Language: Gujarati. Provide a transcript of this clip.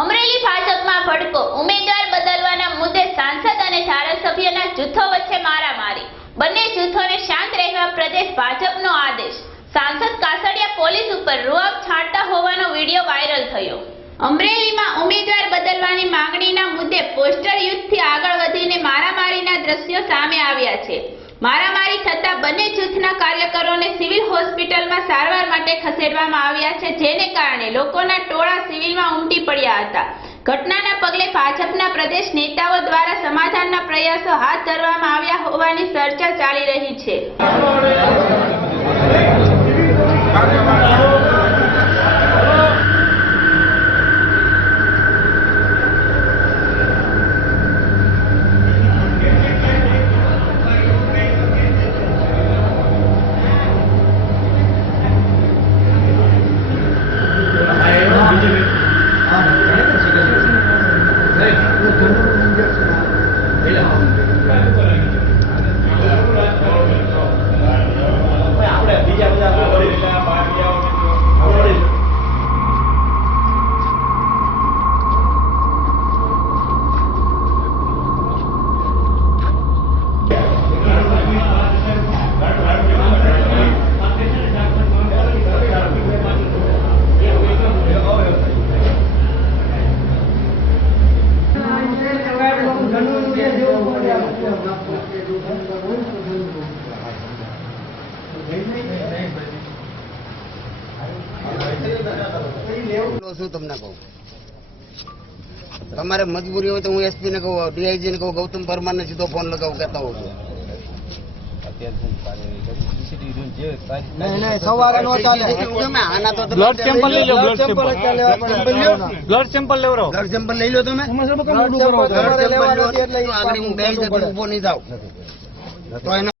અમરેલી ભાજપમાં ભડકો, ઉમેદવાર બદલવાના મુદ્દે સાંસદ અને ધારાસભ્યના જૂથો વચ્ચે મારામારી, બંને જૂથોને શાંત રહેવા પ્રદેશ ભાજપનો આદેશ। સાંસદ કાસડિયા પોલીસ ઉપર રૂઆબ છાંટતા હોવાનો વિડીયો વાયરલ થયો। અમરેલીમાં ઉમેદવાર બદલવાની માંગણીના મુદ્દે પોસ્ટર યુદ્ધથી આગળ વધીને મારામારીના દ્રશ્યો સામે આવ્યા છે। મારામારી થતા બંને જૂથના કાર્યકરોને સિવિલ હોસ્પિટલમાં સારવાર માટે ખસેડવામાં આવ્યા છે, જેને કારણે લોકોના ટોળા સિવિલમાં ઉમટી પડ્યા હતા। ઘટનાના પગલે ભાજપના પ્રદેશ નેતાઓ દ્વારા સમાધાનના પ્રયાસો હાથ ધરવામાં આવ્યા હોવાની ચર્ચા ચાલી રહી છે। તમને કહું, તમારે મજબૂરી હોય તો હું એસપી ને કહું, ડીઆઈજી ને કહું, ગૌતમ પરમાર ને સીધો ફોન લગાવું કહેતા હોઉં છું। બ્લડ સેમ્પલ લઈ લો, બ્લડ સેમ્પલ લઈ લો તમે, આગળ હું 2 જગ્યાએ ઉભો નહીં થાવ તો